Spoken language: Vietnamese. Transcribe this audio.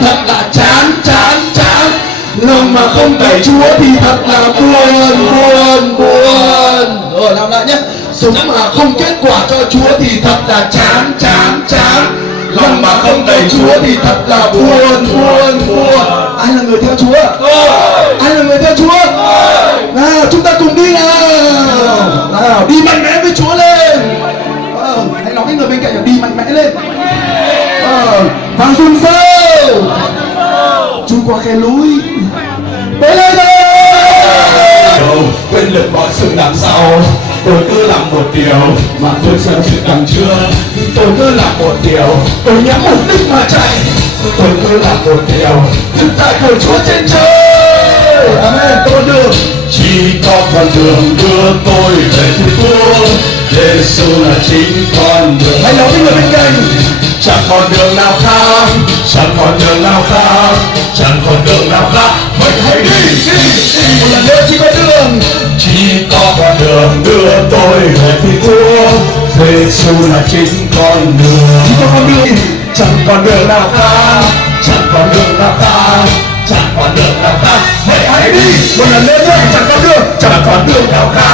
thật là chán. Lòng mà không cậy Chúa thì thật là buồn. Rồi làm lại nhé. Sống mà không kết quả cho Chúa thì thật là chán. Lòng mà không cậy Chúa thì thật là buồn. Ai là người theo Chúa? Ai là người theo Chúa? Nào chúng ta cùng đi nào, đi mạnh mẽ với Chúa lên. Hãy nói với người bên cạnh là đi mạnh mẽ lên. Vào rừng sâu, chui qua khe núi, tới lên thôi. Quên lượt mọi sự đằng sau, tôi cứ làm một điều mà tôi sợ sự đằng trước. Tôi cứ làm một điều, tôi nhắm mục đích mà chạy. Tôi cứ làm một điều, thực tại của Chúa trên trời. Amen. Con đường chỉ có con đường đưa tôi về thiên quốc. Giêsu là chính con đường. Hãy nói với người bên cạnh, chẳng còn đường nào khác, chẳng còn đường nào khác, chẳng còn đường nào khác. Vậy hãy đi. Một lần nữa chỉ có đường, chỉ có con đường đưa tôi về thiên quốc. Giêsu là chính con đường. Chỉ có con đường, chẳng còn đường nào khác, chẳng còn đường nào khác, chẳng còn đường nào khác. Vậy hãy đi. Một lần nữa nhé, chẳng còn đường nào khác,